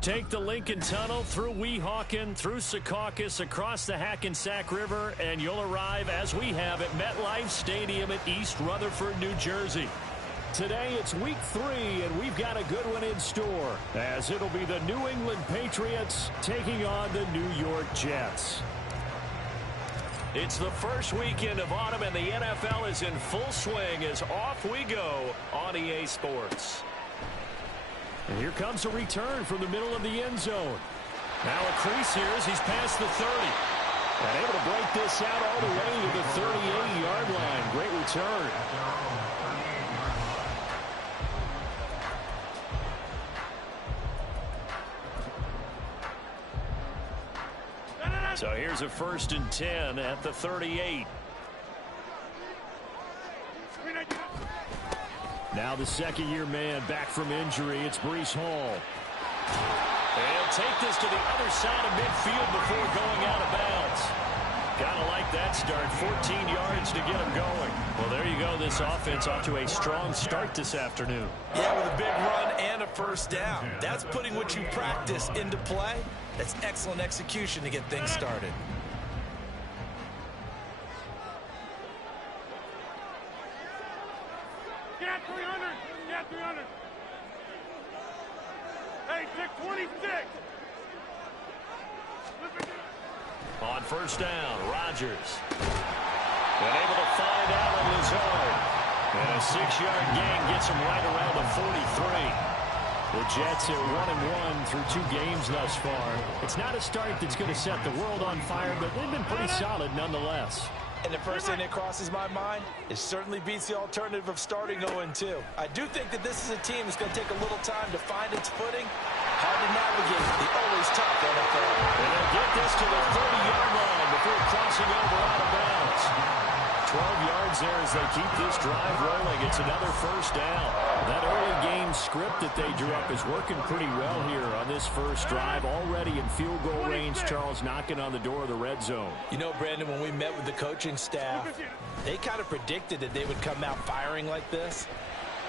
Take the Lincoln Tunnel through Weehawken, through Secaucus, across the Hackensack River, and you'll arrive, as we have, at MetLife Stadium at East Rutherford, New Jersey. Today it's week 3, and we've got a good one in store, as it'll be the New England Patriots taking on the New York Jets. It's the first weekend of autumn, and the NFL is in full swing as off we go on EA Sports. And here comes a return from the middle of the end zone. Now a crease here as he's past the 30. And able to break this out all the way to the 38-yard line. Great return. So here's a 1st and 10 at the 38. Now the second-year man back from injury. It's Breece Hall. They'll take this to the other side of midfield before going out of bounds. Gotta like that start. 14 yards to get him going. Well, there you go. This offense off to a strong start this afternoon. Yeah, with a big run and a first down. That's putting what you practice into play. That's excellent execution to get things started. Get 300. Get 300. Hey, take 26. On first down, Rodgers. And able to find Allen Lazard. And a 6-yard gain gets him right around the 43. The Jets are 1-1 through 2 games thus far. It's not a start that's going to set the world on fire, but they've been pretty solid nonetheless. And the first thing that crosses my mind, it certainly beats the alternative of starting 0-2. I do think that this is a team that's going to take a little time to find its footing. Hard to navigate the always tough NFL. And they'll get this to the 30-yard line before crossing over out of bounds. 12 yards there as they keep this drive rolling. It's another first down. That early game script that they drew up is working pretty well here on this first drive. Already in field goal range, Charles, knocking on the door of the red zone. You know, Brandon, when we met with the coaching staff, they kind of predicted that they would come out firing like this.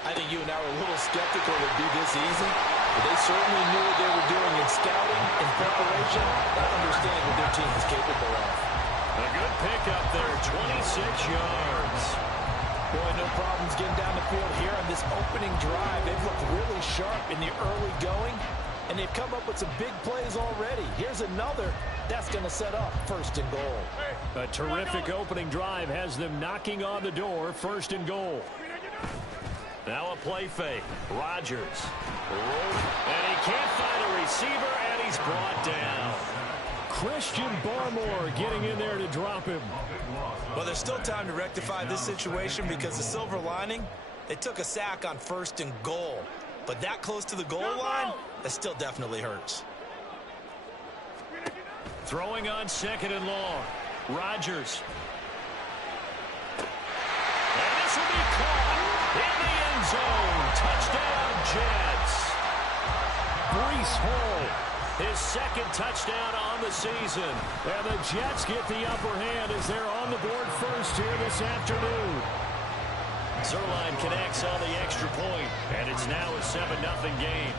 I think you and I were a little skeptical it would be this easy, but they certainly knew what they were doing in scouting, in preparation, and understanding what their team is capable of. A good pickup there, 26 yards. Boy, no problems getting down the field here on this opening drive. They've looked really sharp in the early going, and they've come up with some big plays already. Here's another. That's going to set up 1st and goal. A terrific opening drive has them knocking on the door, 1st and goal. Now a play fake. Rodgers. And he can't find a receiver, and he's brought down. Christian Barmore getting in there to drop him. Well, there's still time to rectify this situation because the silver lining, they took a sack on 1st and goal. But that close to the goal line, that still definitely hurts. Throwing on 2nd and long. Rodgers. And this will be caught in the end zone. Touchdown, Jets. Breece Hall. His 2nd touchdown on the season. And the Jets get the upper hand as they're on the board first here this afternoon. Zerline connects on the extra point, and it's now a 7-0 game.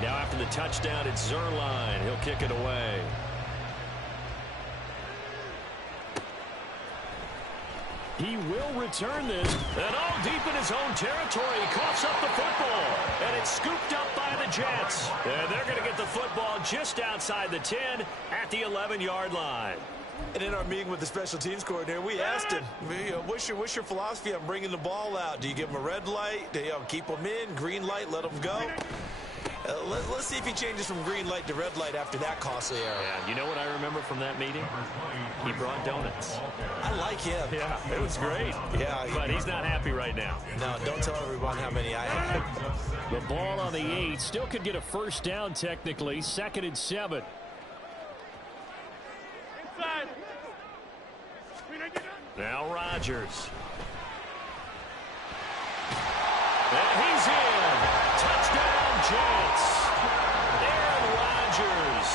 Now after the touchdown, it's Zerline. He'll kick it away. He will return this, and deep in his own territory. He coughs up the football, and it's scooped up by the Jets. And they're going to get the football just outside the 10 at the 11-yard line. And in our meeting with the special teams coordinator, we asked him, what's your philosophy on bringing the ball out? Do you give them a red light? Do you keep them in? Green light, let them go? Let's see if he changes from green light to red light after that costly error. Yeah, you know what I remember from that meeting? He brought donuts. I like him. Yeah, it was great. Yeah. But he's not happy right now. No, don't tell everyone how many I had. The ball on the 8. Still could get a first down technically. 2nd and 7. Inside. Now Rodgers. And he's in. Touchdown, Jets. Aaron Rodgers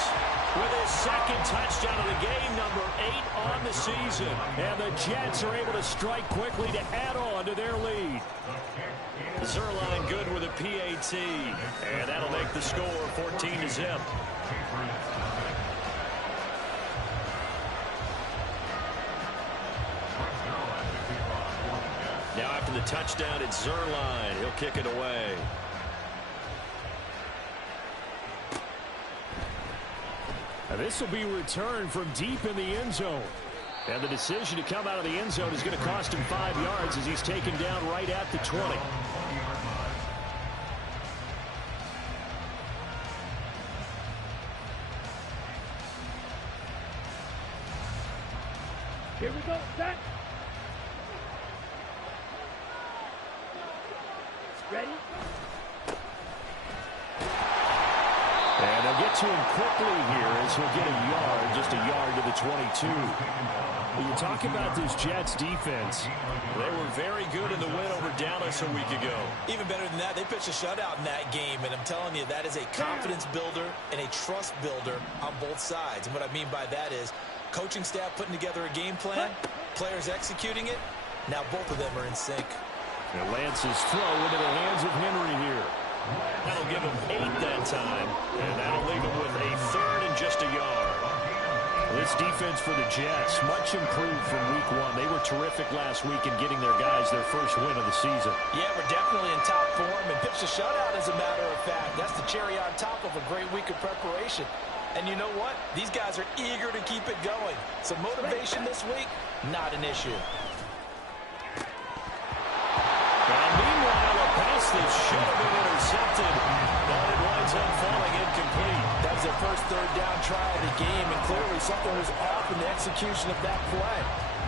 with his 2nd second touchdown of the game, number 8 on the season. And the Jets are able to strike quickly to add on to their lead. Zerline good with a PAT. And that'll make the score 14-0. Now after the touchdown, it's Zerline. He'll kick it away. Now this will be returned from deep in the end zone. And the decision to come out of the end zone is going to cost him 5 yards as he's taken down right at the 20. Here we go, set. Ready? And they'll get to him quickly here as he'll get a yard, just a yard to the 22. When you talk about this Jets defense, they were very good in the win over Dallas a week ago. Even better than that, they pitched a shutout in that game, and I'm telling you, that is a confidence builder and a trust builder on both sides. And what I mean by that is coaching staff putting together a game plan, players executing it. Now both of them are in sync. And Lance's throw into the hands of Henry here. That'll give him 8 that time, and that'll leave him with a third and just a yard. This defense for the Jets, much improved from week 1. They were terrific last week in getting their guys their first win of the season. Yeah, we're definitely in top form, and pitched a shutout as a matter of fact. That's the cherry on top of a great week of preparation. And you know what? These guys are eager to keep it going. So motivation this week, not an issue. Now, meanwhile, a pass that should have been intercepted, but it winds up falling incomplete. That was their first third down try of the game, and clearly something was off in the execution of that play.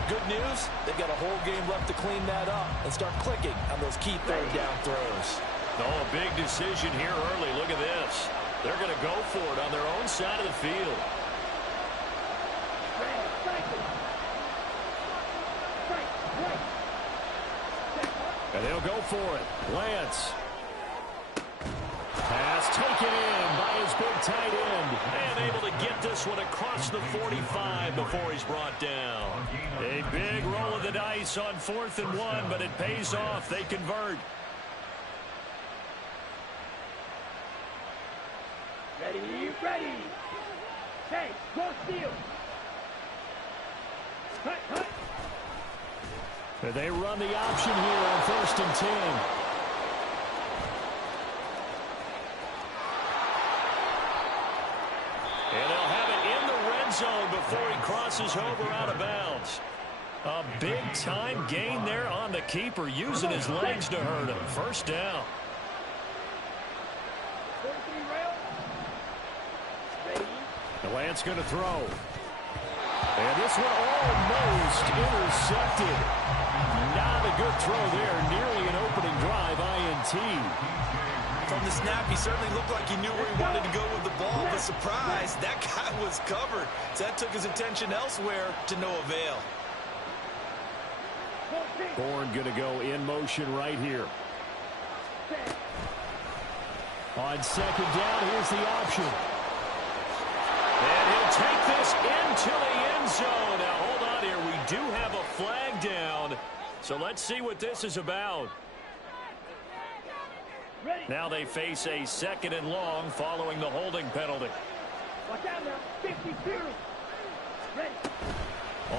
Good news, they've got a whole game left to clean that up and start clicking on those key third down throws. Oh, a big decision here early. Look at this. They're going to go for it on their own side of the field. And they'll go for it. Lance. Pass taken in by his big tight end. And able to get this one across the 45 before he's brought down. A big roll of the dice on 4th and 1, but it pays off. They convert. Ready. Hey, go steal. Cut. And they run the option here on 1st and 10. And they'll have it in the red zone before he crosses over out of bounds. A big-time gain there on the keeper, using his legs to hurt him. First down. And Lance going to throw. And this one almost intercepted. Not a good throw there. Nearly an opening drive INT. From the snap, he certainly looked like he knew where he wanted to go with the ball. But surprise, that guy was covered. So that took his attention elsewhere to no avail. Bourne going to go in motion right here. On 2nd down, here's the option. And he'll take this into the end zone. Now, hold on here. We do have a flag down. So let's see what this is about. Now they face a 2nd and long following the holding penalty. Watch out now. 52. Ready.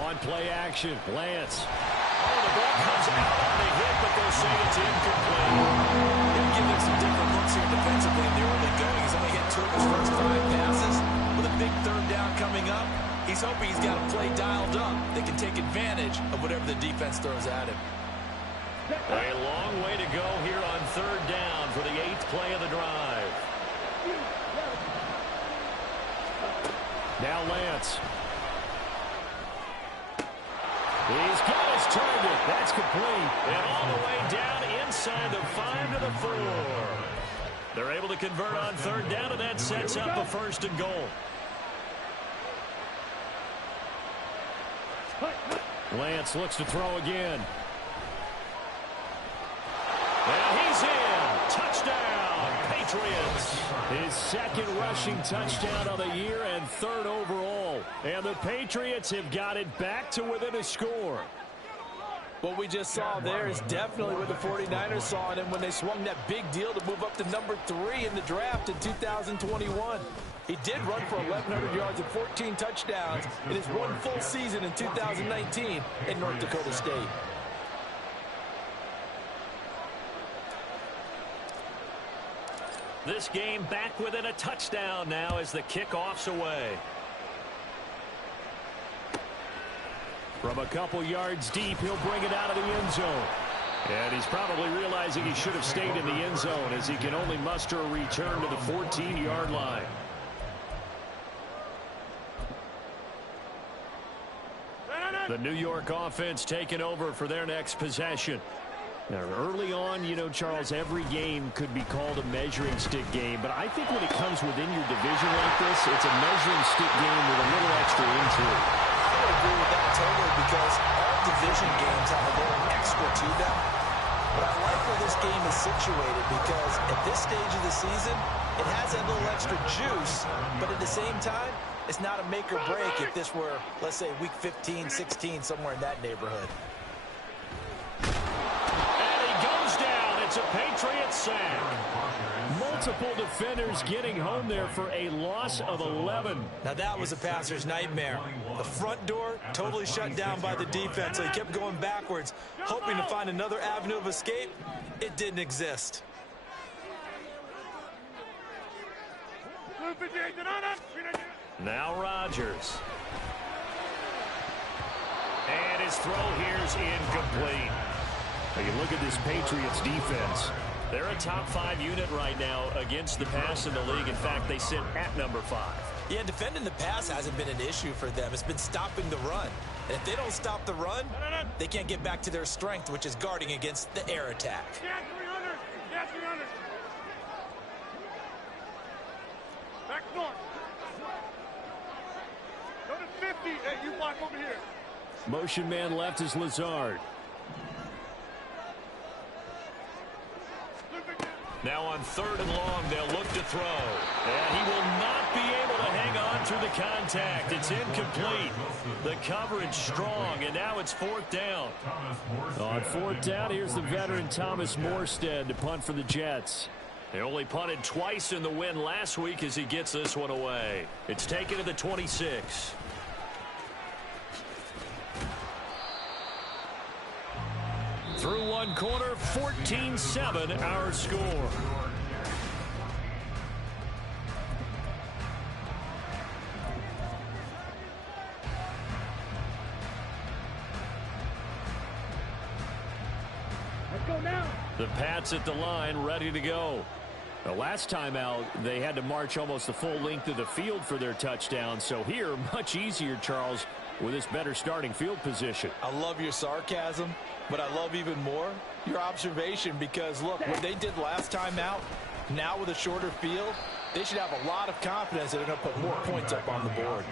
On play action, Lance. Oh, the ball comes out on the hit, but they'll say it's incomplete. They'll give them some different looks here defensively in the early going. He's only hit 2 of his first 5 passes. With a big 3rd down coming up, he's hoping he's got a play dialed up that can take advantage of whatever the defense throws at him. A long way to go here on 3rd down for the 8th play of the drive. Now Lance. He's got his target. That's complete. And all the way down inside the 5 to the 4. They're able to convert on 3rd down, and that sets up a 1st and goal. Lance looks to throw again. And he's in. Touchdown, Patriots. His second rushing touchdown of the year and third overall. And the Patriots have got it back to within a score. What we just saw there is definitely what the 49ers saw in him when they swung that big deal to move up to number 3 in the draft in 2021. He did run for 1,100 yards and 14 touchdowns in his one full season in 2019 at North Dakota State. This game back within a touchdown now as the kickoff's away. From a couple yards deep, he'll bring it out of the end zone. And he's probably realizing he should have stayed in the end zone as he can only muster a return to the 14-yard line. The New York offense taking over for their next possession. Now, early on, you know, Charles, every game could be called a measuring stick game, but I think when it comes within your division like this, it's a measuring stick game with a little extra into it. I would agree with that totally because all division games have a little extra to them. But I like where this game is situated because at this stage of the season, it has that little extra juice, but at the same time, it's not a make or break if this were, let's say, week 15, 16, somewhere in that neighborhood. It's a Patriot sack. Multiple defenders getting home there for a loss of 11. Now that was a passer's nightmare. The front door totally shut down by the defense, so he kept going backwards, hoping to find another avenue of escape. It didn't exist. Now Rodgers. And his throw here's incomplete. Now you look at this Patriots defense. They're a top 5 unit right now against the pass in the league. In fact, they sit at number 5. Yeah, defending the pass hasn't been an issue for them. It's been stopping the run. And if they don't stop the run, they can't get back to their strength, which is guarding against the air attack. Yeah, 300. Yeah, 300. Back north. Go to 50. Hey, you block over here. Motion man left is Lazard. Now on 3rd and long, they'll look to throw. And he will not be able to hang on through the contact. It's incomplete. The coverage strong, and now it's 4th down. On 4th down, here's the veteran Thomas Morstead to punt for the Jets. They only punted twice in the win last week as he gets this one away. It's taken to the 26. Through one quarter, 14-7 our score. Let's go now. The Pats at the line, ready to go. The last time out, they had to march almost the full length of the field for their touchdown. So here, much easier, Charles, with this better starting field position. I love your sarcasm, but I love even more your observation because, look, what they did last time out, now with a shorter field, they should have a lot of confidence that they're going to put more points up on the board.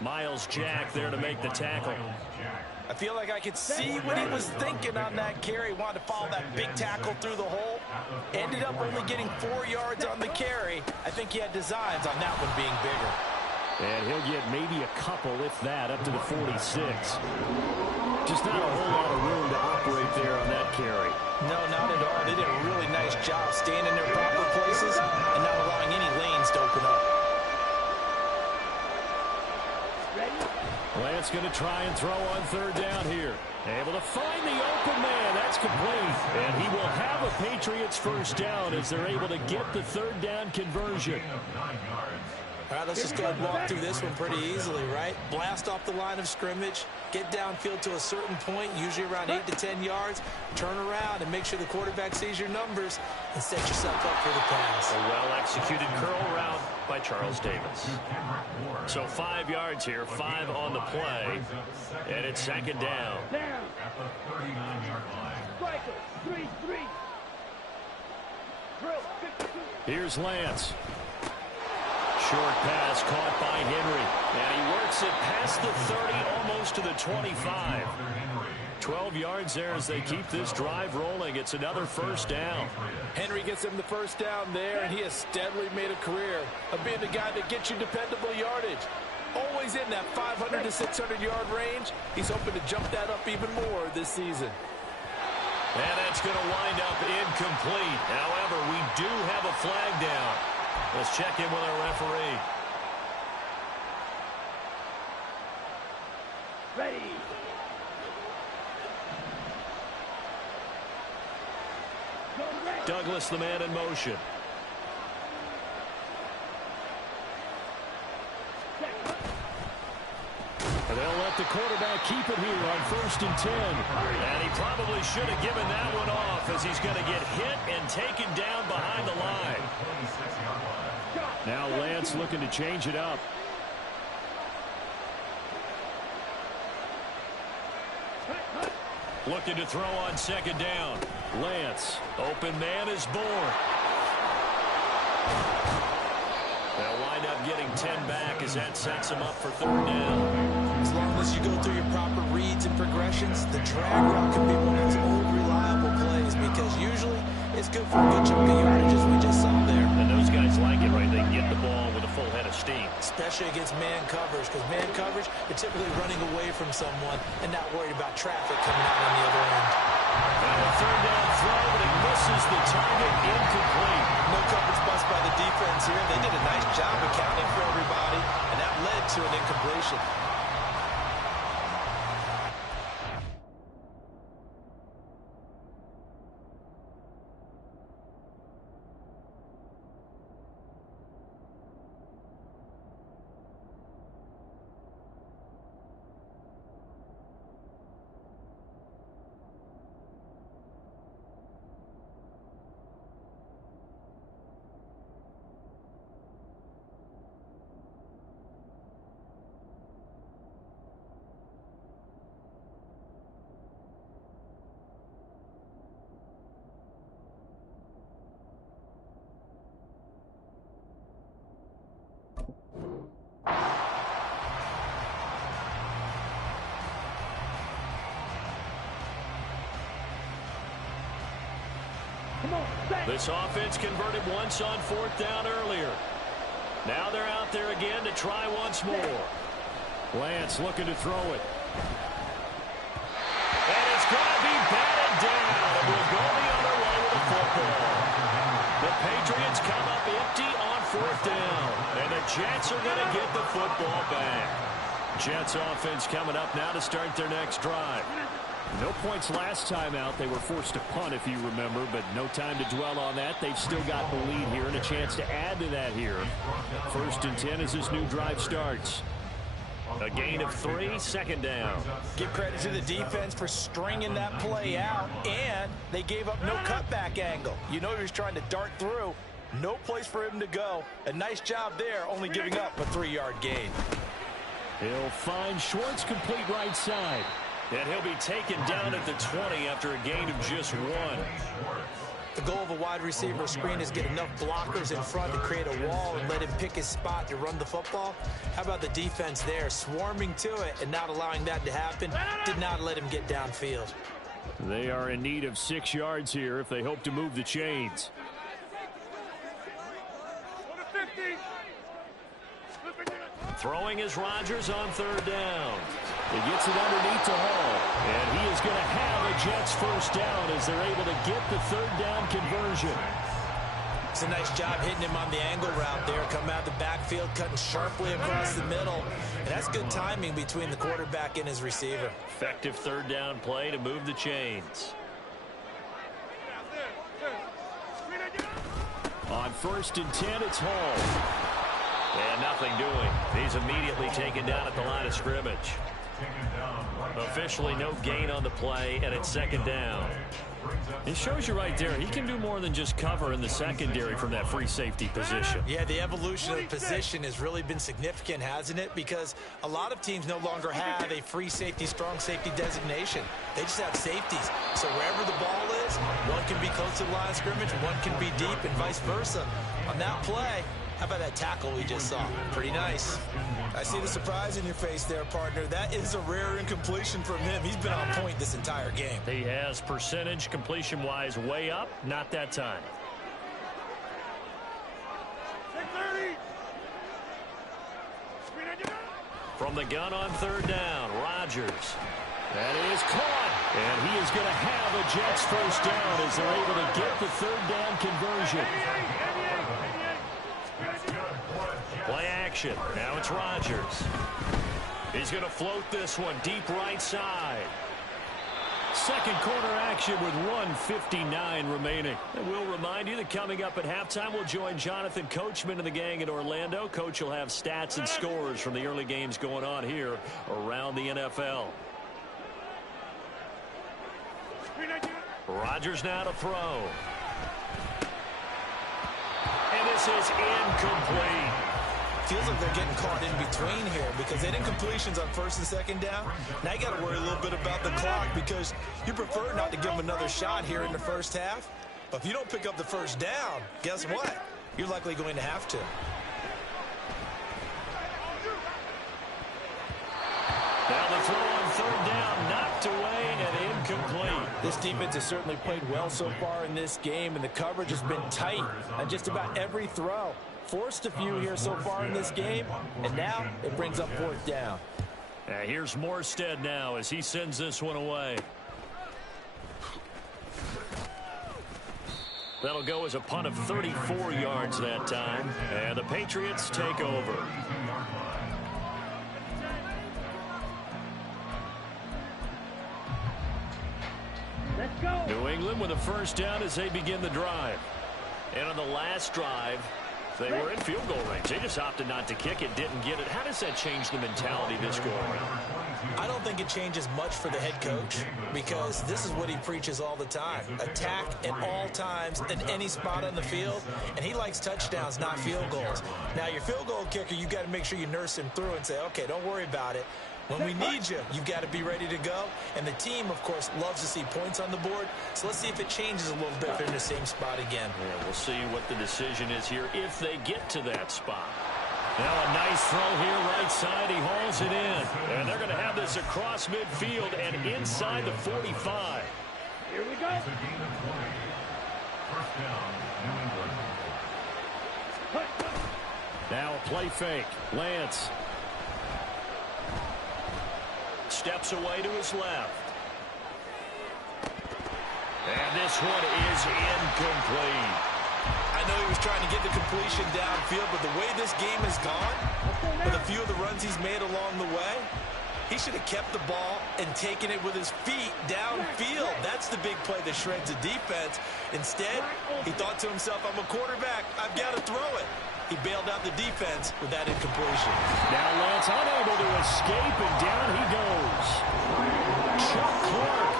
Miles Jack there to make the tackle. I feel like I could see what he was thinking on that carry. Wanted to follow that big tackle through the hole. Ended up only getting 4 yards on the carry. I think he had designs on that one being bigger. And he'll get maybe a couple, if that, up to the 46. Just not a whole lot of room to operate there on that carry. No, not at all. They did a really nice job staying in their proper places and not allowing any lanes to open up. Lance going to try and throw on 3rd down here. Able to find the open man. That's complete. And he will have a Patriots 1st down as they're able to get the 3rd down conversion. All right, let's just go ahead and walk through this one pretty easily, right? Blast off the line of scrimmage, get downfield to a certain point, usually around 8 to 10 yards, turn around and make sure the quarterback sees your numbers and set yourself up for the pass. A well-executed curl route by Charles Davis. So 5 yards here, 5 on the play, and it's 2nd down. Down. Striker, 3-3. Drill, 52. Here's Lance. Short pass caught by Henry. And he works it past the 30, almost to the 25. 12 yards there as they keep this drive rolling. It's another first down. Henry gets him the first down there, and he has steadily made a career of being the guy that gets you dependable yardage. Always in that 500 to 600-yard range. He's hoping to jump that up even more this season. And that's going to wind up incomplete. However, we do have a flag down. Let's check in with our referee. Ready. Douglas, the man in motion. They'll let the quarterback keep it here on 1st and 10. And he probably should have given that one off as he's going to get hit and taken down behind the line. Now Lance looking to change it up. Looking to throw on 2nd down. Lance, open man is born. They'll wind up getting 10 back as that sets him up for 3rd down. As long as you go through your proper reads and progressions, the drag route can be one of those old reliable plays because usually it's good for a good chunk of yardage as we just saw there. And those guys like it, right? They can get the ball with a full head of steam. Especially against man coverage, because man coverage, they're typically running away from someone and not worried about traffic coming out on the other end. And a 3rd down throw, but he misses the target, incomplete. No coverage bust by the defense here. They did a nice job accounting for everybody, and that led to an incompletion. This offense converted once on 4th down earlier. Now they're out there again to try once more. Lance looking to throw it. And it's going to be batted down. It will go the other way with the football. The Patriots come up empty on 4th down. And the Jets are going to get the football back. Jets offense coming up now to start their next drive. No points last time out. They were forced to punt, if you remember, but no time to dwell on that. They've still got the lead here and a chance to add to that here. 1st and 10 as this new drive starts. A gain of 3, 2nd down. Give credit to the defense for stringing that play out, and they gave up no cutback angle. You know he was trying to dart through. No place for him to go. A nice job there, only giving up a 3-yard gain. He'll find Schwartz complete right side. And he'll be taken down at the 20 after a gain of just 1. The goal of a wide receiver screen is get enough blockers in front to create a wall and let him pick his spot to run the football. How about the defense there, swarming to it and not allowing that to happen? Did not let him get downfield. They are in need of 6 yards here if they hope to move the chains. Throwing is Rodgers on 3rd down. He gets it underneath to Hall. And he is going to have a Jets first down as they're able to get the 3rd down conversion. It's a nice job hitting him on the angle route there. Come out the backfield, cutting sharply across the middle. And that's good timing between the quarterback and his receiver. Effective 3rd down play to move the chains. On 1st and 10, it's Hall. And nothing doing. He's immediately taken down at the line of scrimmage. Officially no gain on the play, and it's 2nd down. It shows you right there, he can do more than just cover in the secondary from that free safety position. Yeah, the evolution of the position has really been significant, hasn't it? Because a lot of teams no longer have a free safety, strong safety designation. They just have safeties. So wherever the ball is, one can be close to the line of scrimmage, one can be deep, and vice versa. On that play, How about that tackle we just saw? Pretty nice. I see the surprise in your face there, partner. That is a rare incompletion from him. He's been on point this entire game. He has percentage completion-wise way up. Not that time. 630. From the gun on third down, Rodgers. That is caught. And he is going to have a Jets first down as they're able to get the third down conversion. Play action. Now it's Rodgers. He's going to float this one deep right side. Second quarter action with 1:59 remaining. And we'll remind you that coming up at halftime, we'll join Jonathan Coachman and the gang in Orlando. Coach will have stats and scores from the early games going on here around the NFL. Rodgers now to throw. And this is incomplete. Feels like they're getting caught in between here because they didn't completions on first and second down. Now you got to worry a little bit about the clock because you prefer not to give them another shot here in the first half. But if you don't pick up the first down, guess what? You're likely going to have to. Now the throw on third down, knocked away and incomplete. This defense has certainly played well so far in this game, and the coverage has been tight on just about every throw. Forced a few here so far in this game, and now it brings up fourth down. Here's Morstead now as he sends this one away. That'll go as a punt of 34 yards that time, and the Patriots take over. Let's go. New England with a first down as they begin the drive. And on the last drive, they were in field goal range. They just opted not to kick it, didn't get it. How does that change the mentality this go around? I don't think it changes much for the head coach because this is what he preaches all the time. Attack at all times in any spot on the field, and he likes touchdowns, not field goals. Now, your field goal kicker, you've got to make sure you nurse him through and say, okay, don't worry about it. When we need you, you've got to be ready to go. And the team, of course, loves to see points on the board. So let's see if it changes a little bit if they're in the same spot again. Yeah, we'll see what the decision is here if they get to that spot. Now a nice throw here right side. He hauls it in. And they're going to have this across midfield and inside the 45. Here we go. Now a play fake. Lance steps away to his left. And this one is incomplete. I know he was trying to get the completion downfield, but the way this game has gone, with a few of the runs he's made along the way, he should have kept the ball and taken it with his feet downfield. That's the big play that shreds the defense. Instead, he thought to himself, I'm a quarterback. I've got to throw it. He bailed out the defense with that incompletion. Now Lance unable to escape, and down he goes. Chuck Clark.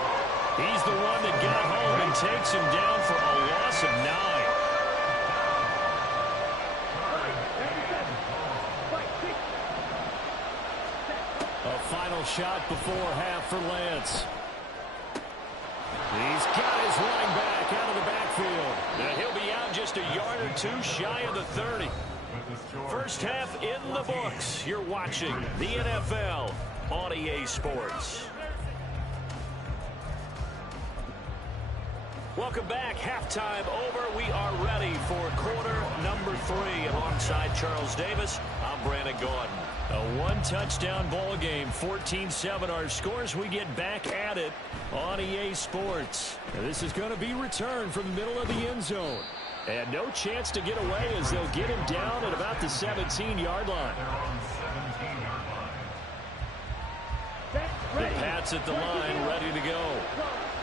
He's the one that got home and takes him down for a loss of 9. A final shot before half for Lance. He's got his running back out of the backfield. And he'll be out just a yard or two shy of the 30. First half in the books. You're watching the NFL on EA Sports. Welcome back. Halftime over. We are ready for quarter number 3. Alongside Charles Davis, I'm Brandon Gordon. A one-touchdown ball game, 14-7 our scores. We get back at it on EA Sports. Now, this is going to be returned from the middle of the end zone. And no chance to get away as they'll get him down at about the 17-yard line. The Pats at the line, ready to go.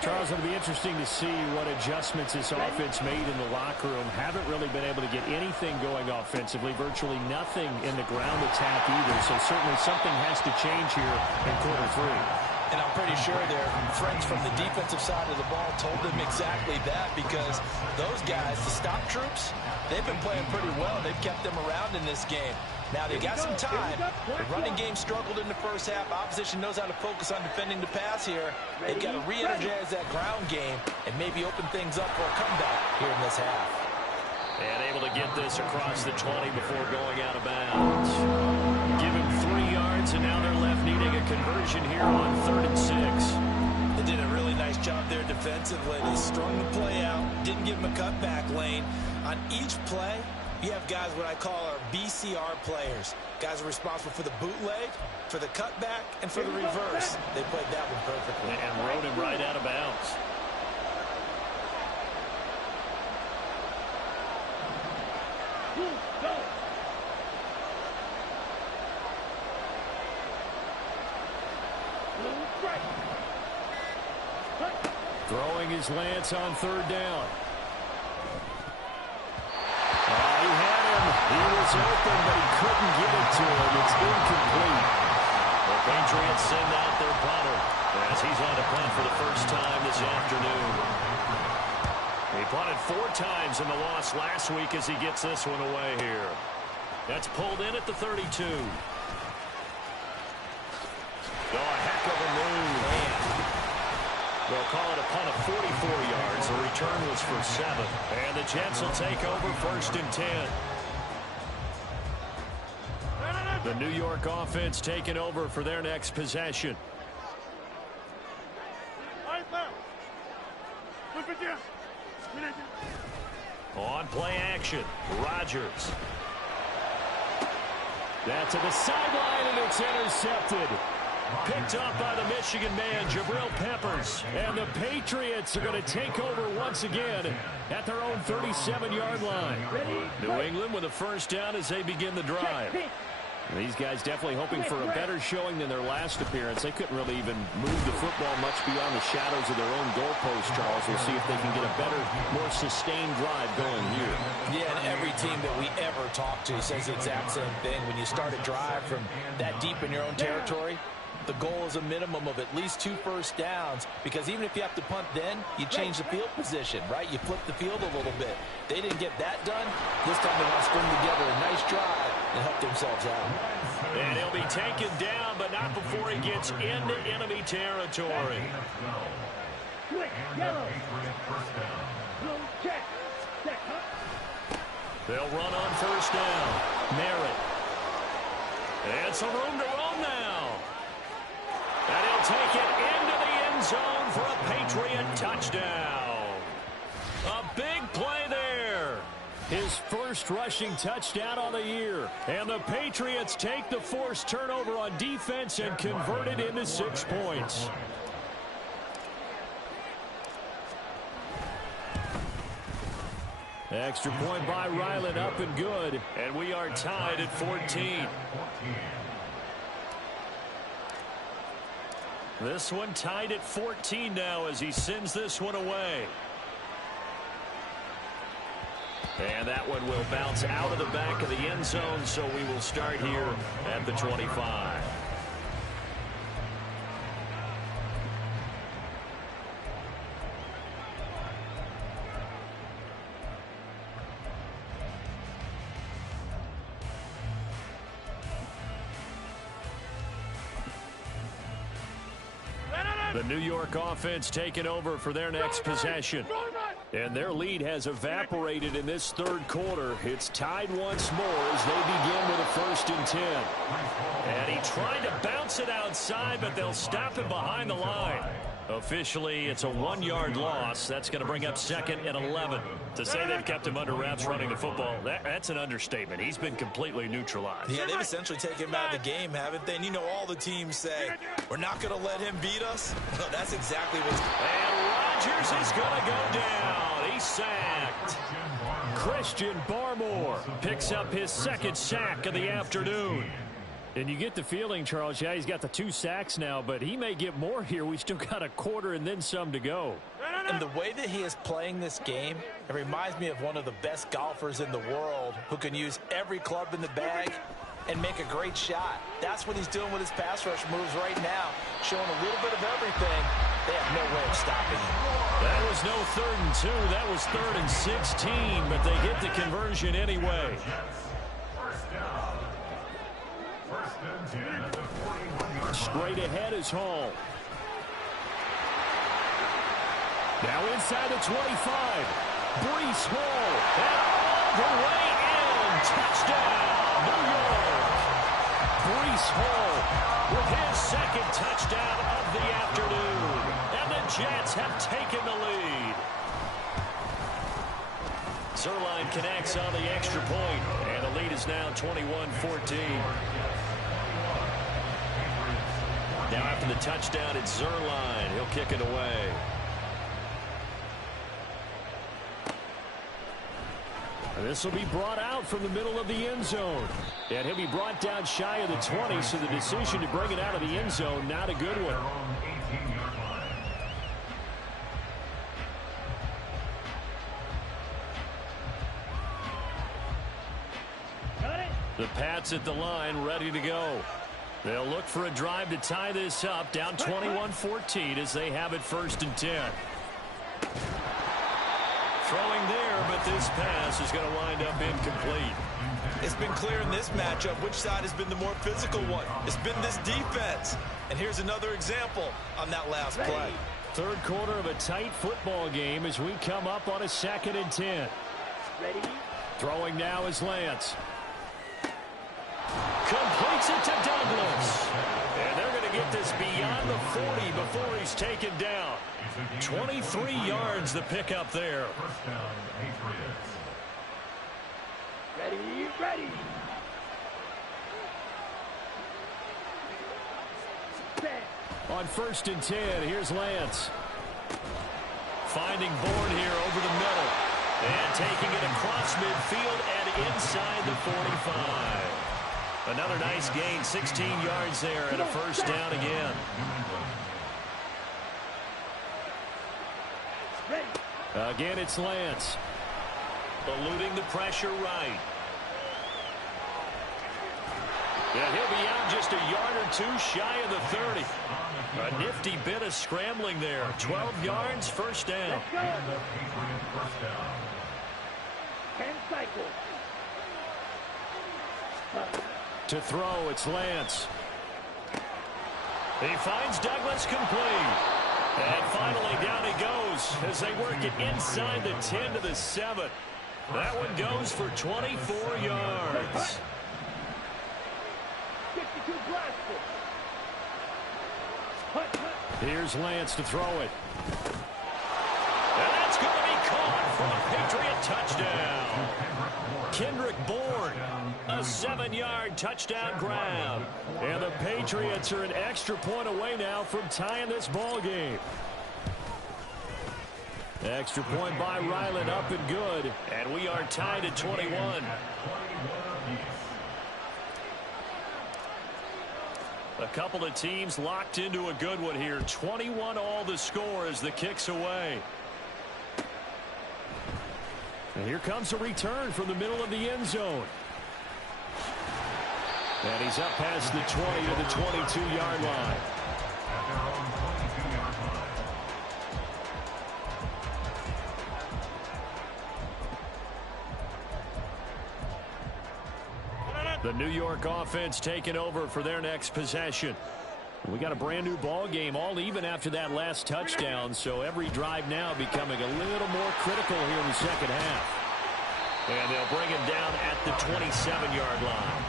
Charles, it'll be interesting to see what adjustments this offense made in the locker room. Haven't really been able to get anything going offensively. Virtually nothing in the ground attack either. So certainly something has to change here in quarter 3. And I'm pretty sure their friends from the defensive side of the ball told them exactly that because those guys, the stop troops, they've been playing pretty well. They've kept them around in this game. Now, they got some time. The running game struggled in the first half. Opposition knows how to focus on defending the pass here. They've got to re-energize that ground game and maybe open things up for a comeback here in this half. Pass at the 30. This is going to be incomplete. He's got his line back out of the backfield. Now he'll be out just a yard or two shy of the 30. First half And able to get this across the 20 before going out of bounds. Give him 3 yards, and now they're left needing a conversion here on 3rd and 6. They did a really nice job there defensively. They strung the play out, didn't give him a cutback lane. On each play, you have guys what I call our BCR players. Guys are responsible for the bootleg, for the cutback, and for the reverse. They played that one perfectly. And rode him right out of bounds. Throwing his lance on 3rd down. He had him. He was open, but he couldn't get it to him. It's incomplete. The Patriots send out their punter as he's on to punt for the first time this afternoon. He punted 4 times in the loss last week as he gets this one away here. That's pulled in at the 32. Oh, a heck of a move. They'll call it a punt of 44 yards. The return was for 7. And the Jets will take over 1st and 10. The New York offense taking over for their next possession. On play action, Rodgers. That's to the sideline, and it's intercepted. Picked up by the Michigan man, Jabril Peppers. And the Patriots are going to take over once again at their own 37-yard line. New England with a first down as they begin the drive. These guys definitely hoping for a better showing than their last appearance. They couldn't really even move the football much beyond the shadows of their own goalpost, Charles. We'll see if they can get a better, more sustained drive going here. Yeah, and every team that we ever talk to says the exact same thing. When you start a drive from that deep in your own territory, the goal is a minimum of at least 2 first downs, because even if you have to punt then, you change the field position, right? You flip the field a little bit. They didn't get that done. This time they want to string together a nice drive and help themselves out. And he'll be taken down, but not before he gets into enemy territory. They'll run on first down. Merritt. And some room to run now. And he'll take it into the end zone for a Patriot touchdown. A big play there. His first rushing touchdown on the year. And the Patriots take the forced turnover on defense and convert it into 6 points. Extra point by Ryland, up and good. And we are tied at 14. This one tied at 14 now as he sends this one away. And that one will bounce out of the back of the end zone, so we will start here at the 25. The New York offense taking over for their next possession. And their lead has evaporated in this 3rd quarter. It's tied once more as they begin with a 1st and 10. And he tried to bounce it outside, but they'll stop him behind the line. Officially, it's a 1-yard loss. That's going to bring up 2nd and 11. To say they've kept him under wraps running the football, that's an understatement. He's been completely neutralized. Yeah, they've essentially taken him out of the game, haven't they? And you know all the teams say, we're not going to let him beat us. Well, that's exactly what's... And Rodgers is going to go down. He's sacked. Christian Barmore picks up his 2nd sack of the afternoon. And you get the feeling, Charles, yeah, he's got the 2 sacks now, but he may get more here. We still got a quarter and then some to go. And the way that he is playing this game, it reminds me of one of the best golfers in the world who can use every club in the bag and make a great shot. That's what he's doing with his pass rush moves right now, showing a little bit of everything. They have no way of stopping him. That was no 3rd and 2. That was 3rd and 16, but they get the conversion anyway. Straight ahead is Hall. Now inside the 25. Breece Hall. And all the way in. Touchdown, New York. Breece Hall with his second touchdown of the afternoon. And the Jets have taken the lead. Zerline connects on the extra point, and the lead is now 21-14. Now after the touchdown, it's Zerline. He'll kick it away. This will be brought out from the middle of the end zone. And he'll be brought down shy of the 20, so the decision to bring it out of the end zone, not a good one. The Pats at the line, ready to go. They'll look for a drive to tie this up, down 21-14 as they have it 1st and 10. Throwing there, but this pass is going to wind up incomplete. It's been clear in this matchup which side has been the more physical one. It's been this defense. And here's another example on that last play. Third quarter of a tight football game as we come up on a 2nd and 10. Ready? Throwing now is Lance. Completes it to Douglas. And they're going to get this beyond the 40 before he's taken down. 23 yards the pickup there. Ready, ready. On 1st and 10, here's Lance. Finding Bourne here over the middle. And taking it across midfield and inside the 45. Another nice gain, 16 yards there and a 1st down again. Again, it's Lance. Eluding the pressure right. And he'll be out just a yard or 2 shy of the 30. A nifty bit of scrambling there. 12 yards, 1st down. 10 cycles. To throw, it's Lance. He finds Douglas complete. And finally down he goes as they work it inside the 10 to the 7. That one goes for 24 yards. 52 blasted. Here's Lance to throw it. And that's going to be caught for a Patriot touchdown. Kendrick Bourne, a 7-yard touchdown grab. And the Patriots are an extra point away now from tying this ball game. Extra point by Ryland, up and good. And we are tied at 21. A couple of teams locked into a good one here. 21 all the score as the kick's away. And here comes a return from the middle of the end zone. And he's up past the 20 to the 22-yard line. The New York offense taking over for their next possession. We got a brand new ball game, all even after that last touchdown, so every drive now becoming a little more critical here in the second half. And they'll bring him down at the 27-yard line.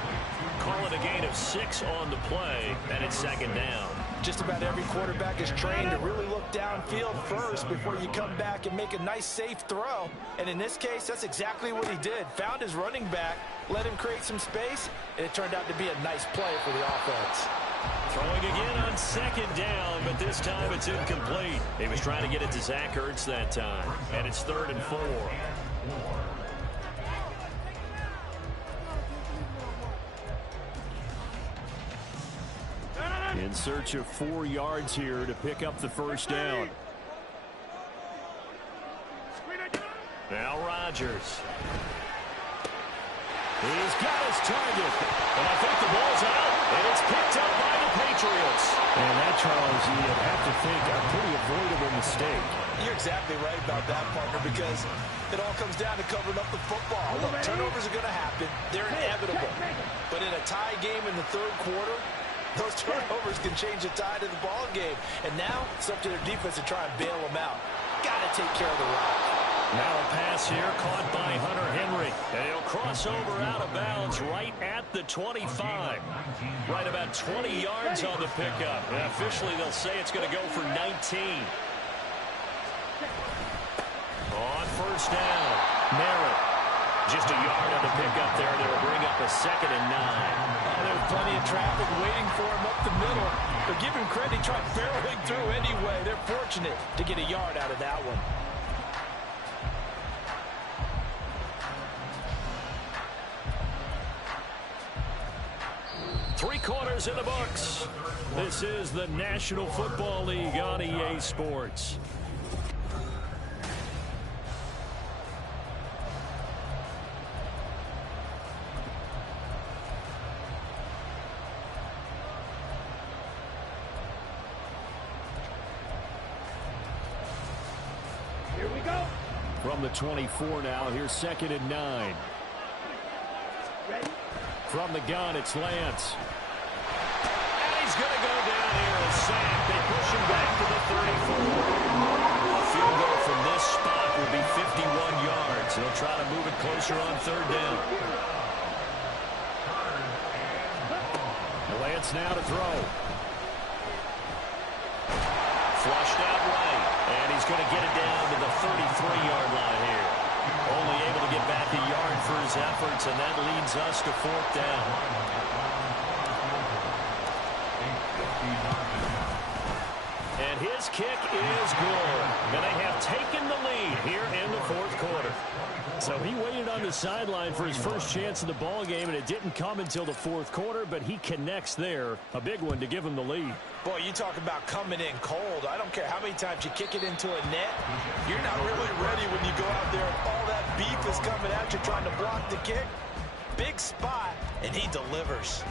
Call it a gain of 6 on the play, and it's 2nd down. Just about every quarterback is trained to really look downfield first before you come back and make a nice safe throw. And in this case, that's exactly what he did. Found his running back, let him create some space, and it turned out to be a nice play for the offense. Throwing again on 2nd down, but this time it's incomplete. He was trying to get it to Zach Ertz that time, and it's 3rd and 4. In search of 4 yards here to pick up the 1st down. Now Rodgers. He's got his target. And I think the ball's out. And it's picked up by the Patriots. And that, Charles, you'd have to think a pretty avoidable mistake. You're exactly right about that, partner, because it all comes down to covering up the football. Look, turnovers are going to happen. They're inevitable. But in a tie game in the 3rd quarter, those turnovers can change the tide of the ball game. And now it's up to their defense to try and bail them out. Got to take care of the rock. Now a pass here caught by Hunter Henry. And he'll cross over out of bounds right at the 25. Right about 20 yards on the pickup. And officially they'll say it's going to go for 19. On first down, Merritt. Just a yard on the pickup there. They'll bring up a 2nd and 9. Oh, there was plenty of traffic waiting for him up the middle. But give him credit, he tried barreling through anyway. They're fortunate to get a yard out of that one. Three quarters in the books. This is the National Football League on EA Sports. Here we go. From the 24 now, here's 2nd and 9. Ready? From the gun, it's Lance. And he's going to go down here and sack. They push him back to the 34. A field goal from this spot will be 51 yards. They'll try to move it closer on 3rd down. Lance now to throw. Flushed out right. And he's going to get it down to the 33-yard line here. Only able to get back a yard for his efforts, and that leads us to 4th down. And his kick is good. And they have taken the lead here in the 4th quarter. So he waited on the sideline for his first chance in the ball game, and it didn't come until the 4th quarter, but he connects there. A big one to give him the lead. Boy, you talk about coming in cold. I don't care how many times you kick it into a net. You're not really ready when you go out there and all that beef is coming at you trying to block the kick. Big spot, and he delivers.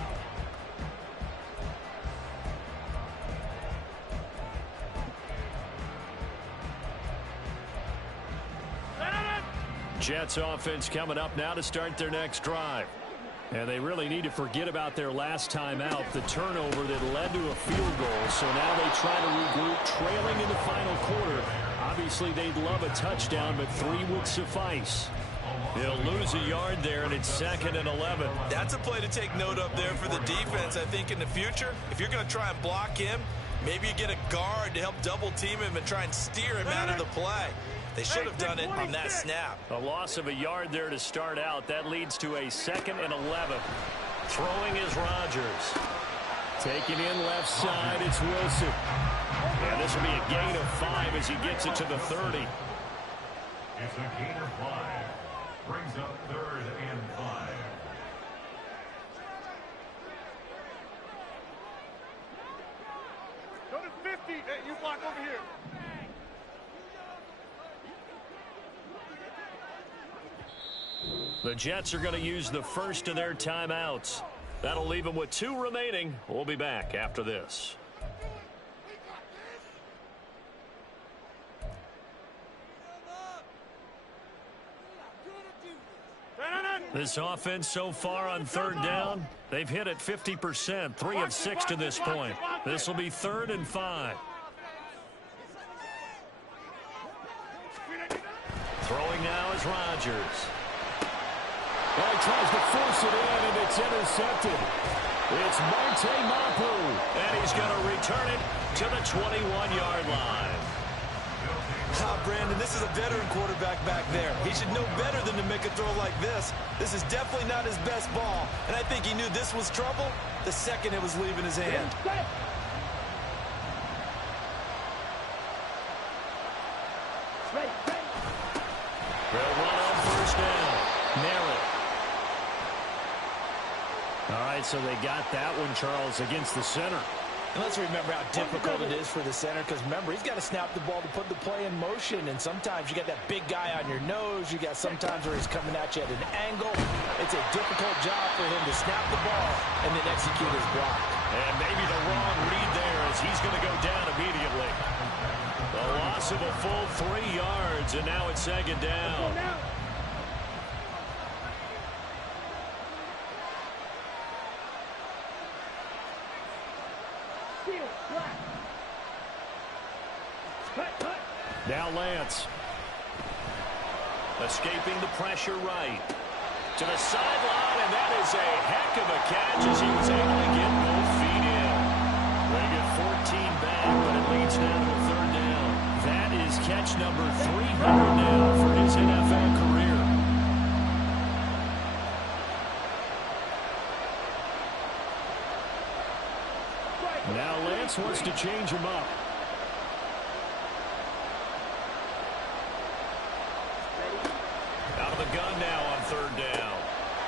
Jets offense coming up now to start their next drive. And they really need to forget about their last time out, the turnover that led to a field goal. So now they try to regroup, trailing in the final quarter. Obviously, they'd love a touchdown, but 3 would suffice. They'll lose a yard there, and it's 2nd and 11. That's a play to take note of there for the defense, I think, in the future. If you're going to try and block him, maybe you get a guard to help double-team him and try and steer him out of the play. They should have done it on that snap. A loss of a yard there to start out. That leads to a 2nd and 11. Throwing is Rodgers. Taking in left side, it's Wilson. And this will be a gain of 5 as he gets it to the 30. It's a gain of 5. Brings up 3rd and 5. Go to 50. Hey, you block over here. The Jets are going to use the first of their timeouts. That'll leave them with 2 remaining. We'll be back after this. This offense so far on 3rd down, they've hit it 50%, 3 of 6 to this point. This will be 3rd and 5. Throwing now is Rodgers. Well, he tries to force it in, and it's intercepted. It's Marte Mapu, and he's going to return it to the 21-yard line. Brandon, this is a veteran quarterback back there. He should know better than to make a throw like this. This is definitely not his best ball, and I think he knew this was trouble the second it was leaving his hand. They'll run on first down. Merritt. All right, so they got that one, Charles, against the center. And let's remember how difficult it is for the center, because remember, he's got to snap the ball to put the play in motion, and sometimes you got that big guy on your nose. You got sometimes where he's coming at you at an angle. It's a difficult job for him to snap the ball and then execute his block. And maybe the wrong read there as he's going to go down immediately. The loss of a full 3 yards, and now it's 2nd down. Now Lance. Escaping the pressure right. To the sideline, and that is a heck of a catch as he was able to get both feet in. They get 14 back, but it leads now to a third down. That is catch number 300 now for his NFL career. Now Lance wants to change him up. Out of the gun now on third down.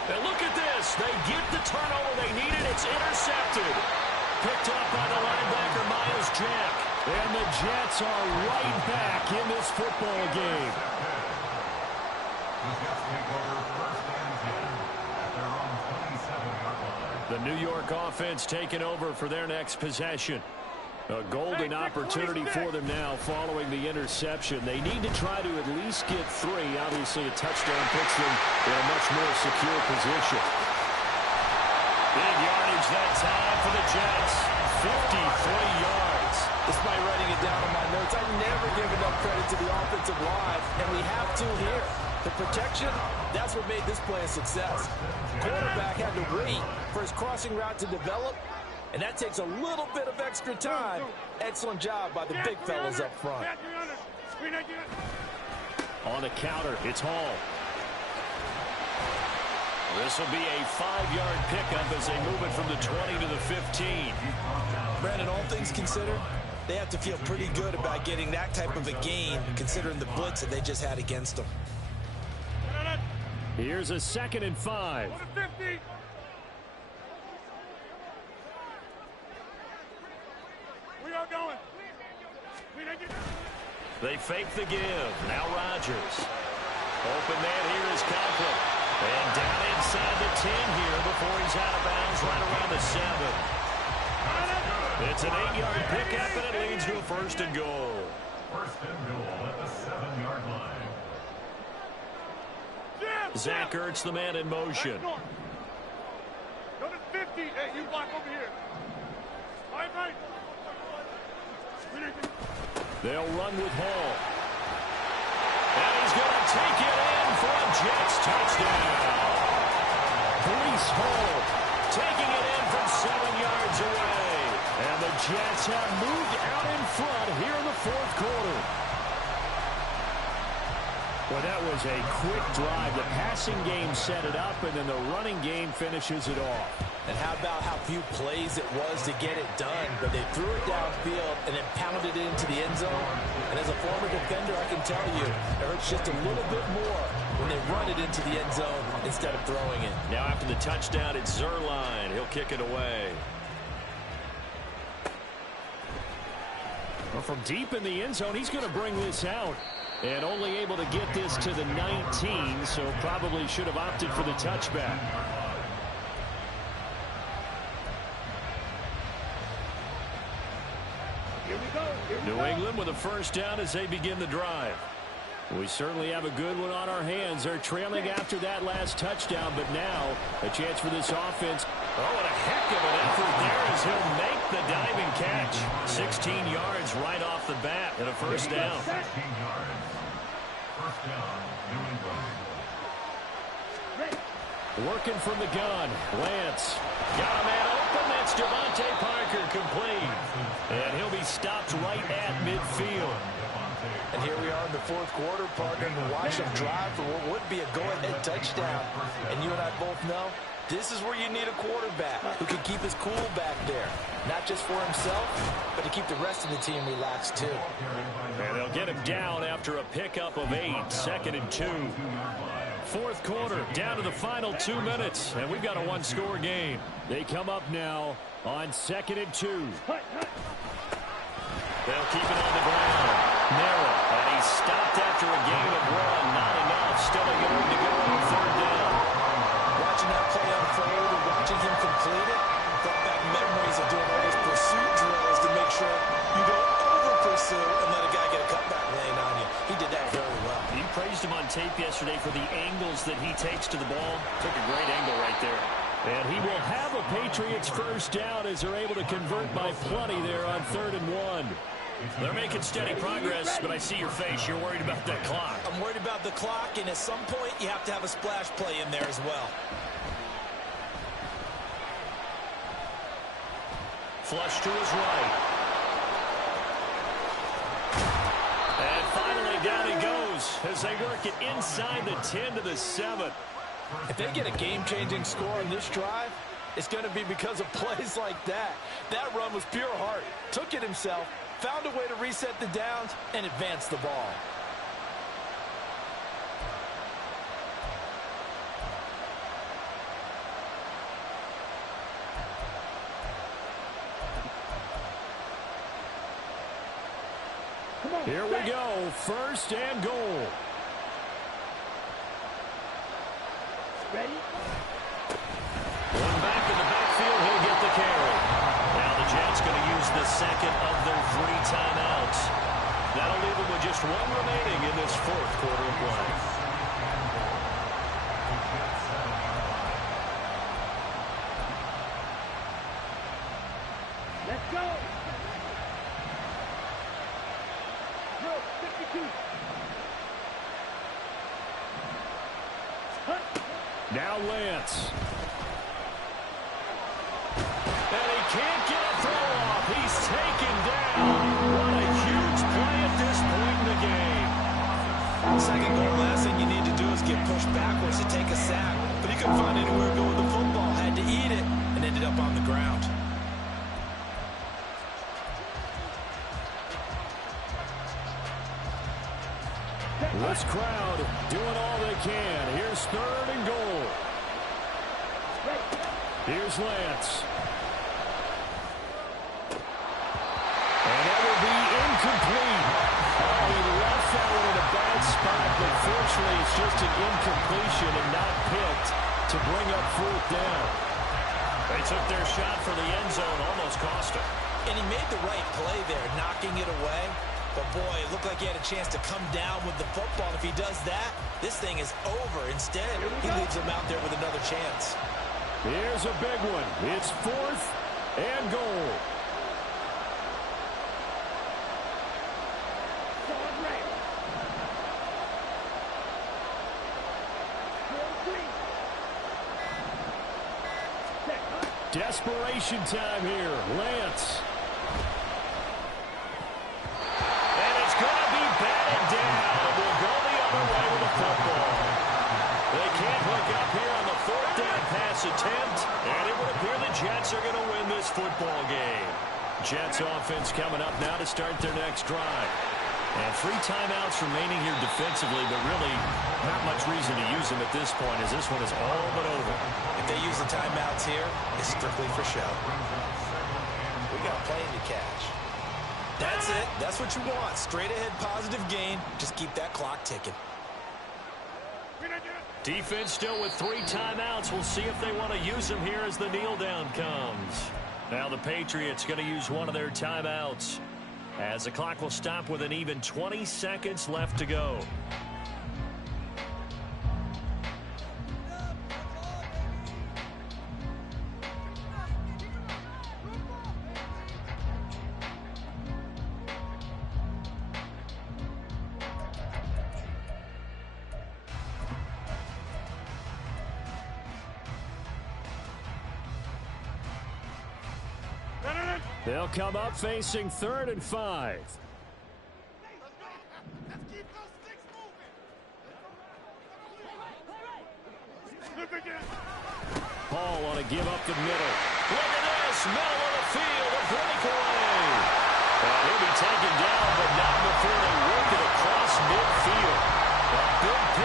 And look at this. They get the turnover they needed. It's intercepted. Picked up by the linebacker, Miles Jack. And the Jets are right back in this football game. The New York offense taking over for their next possession. A golden opportunity for them now following the interception. They need to try to at least get 3. Obviously, a touchdown puts them in a much more secure position. Big yardage that time for the Jets. 53 yards. Despite writing it down in my notes, I never give enough credit to the offensive line, and we have to here. The protection, that's what made this play a success. Quarterback had to wait for his crossing route to develop, and that takes a little bit of extra time. Excellent job by the big fellas up front. On the counter, it's Hall. This will be a 5-yard pickup as they move it from the 20 to the 15. Brandon, all things considered, they have to feel pretty good about getting that type of a gain, considering the blitz that they just had against them. Here's a 2nd and 5. We are going. They fake the give. Now Rodgers. Open man here is Conklin. And down inside the 10 here before he's out of bounds right around the 7. It's an 8-yard pickup, and it leads to a 1st and goal. 1st and goal at the 7-yard line. Zach Ertz, the man in motion. Go to 50. Hey, you block over here. Right. They'll run with Hall. And he's going to take it in for a Jets touchdown. Breece Hall taking it in from 7 yards away. And the Jets have moved out in front here in the 4th quarter. Well, that was a quick drive. The passing game set it up, and then the running game finishes it off. And how about how few plays it was to get it done, but they threw it downfield and then pounded it into the end zone. And as a former defender, I can tell you, it hurts just a little bit more when they run it into the end zone instead of throwing it. Now after the touchdown, it's Zerline. He'll kick it away. Well, from deep in the end zone, he's going to bring this out. And only able to get this to the 19, so probably should have opted for the touchback. New England with a 1st down as they begin the drive. We certainly have a good one on our hands. They're trailing after that last touchdown, but now a chance for this offense. Oh, what a heck of an effort there as he'll make the diving catch. 16 yards right off the bat and a 1st down. 16 yards. 1st down, New England. Working from the gun. Lance. Got a man open. That's Devontae Parker complete. And he'll be stopped right at midfield. And here we are in the 4th quarter, partner, to watch them drive for what would be a go-ahead touchdown. And you and I both know this is where you need a quarterback who can keep his cool back there. Not just for himself, but to keep the rest of the team relaxed too. And they'll get him down after a pickup of 8, 2nd and 2. 4th quarter, down to the final 2 minutes, and we've got a 1-score game. They come up now on 2nd and 2. They'll keep it on the ground. Narrow, and he's stopped after a gain of 1. Not enough. Still a yard to go on 3rd down. Watching that play unfold and watching him complete it brought back memories of doing all those pursuit drills to make sure you don't over-pursue and let a guy get a cutback lane on you. He did that very well. You praised him on tape yesterday for the angles that he takes to the ball. Took a great angle right there. And he will have a Patriots 1st down as they're able to convert by plenty there on 3rd and 1. They're making steady progress, but I see your face. You're worried about that clock. I'm worried about the clock, and at some point, you have to have a splash play in there as well. Flush to his right. And finally, down he goes as they work it inside the 10 to the 7. If they get a game-changing score on this drive, it's going to be because of plays like that. That run was pure heart. Took it himself, found a way to reset the downs, and advance the ball. Here we go, first and goal. Ready? One back in the backfield, he'll get the carry. Now the Jets going to use the second of their 3 timeouts. That'll leave them with just 1 remaining in this 4th quarter of play. Let's go! Drill 52. Now Lance. And he can't get a throw off. He's taken down. What a huge play at this point in the game. Second goal, last thing you need to do is get pushed backwards to take a sack. But he couldn't find anywhere to go with the football. Had to eat it and ended up on the ground. This crowd doing all they can. Here's 3rd and goal. Here's Lance. And that will be incomplete. Oh, he left that one in a bad spot, but fortunately it's just an incompletion and not picked to bring up 4th down. They took their shot for the end zone, almost cost him. And he made the right play there, knocking it away. But, boy, it looked like he had a chance to come down with the football. If he does that, this thing is over. Instead, he leaves him out there with another chance. Here's a big one. It's 4th and goal. Desperation time here. Lance. And it's going to be batted down. We'll go the other way with the football. They can't hook up here on the 4th down pass attempt. And it would appear the Jets are going to win this football game. Jets offense coming up now to start their next drive. And 3 timeouts remaining here defensively, but really not much reason to use them at this point as this one is all but over. If they use the timeouts here, it's strictly for show. We got a plane to catch. That's it. That's what you want. Straight ahead positive gain. Just keep that clock ticking. Defense still with 3 timeouts. We'll see if they want to use them here as the kneel down comes. Now the Patriots going to use one of their timeouts as the clock will stop with an even 20 seconds left to go. They'll come up facing 3rd and 5. Paul on a give up the middle. Look at this, middle of the field, a breakaway. And he'll be taken down, but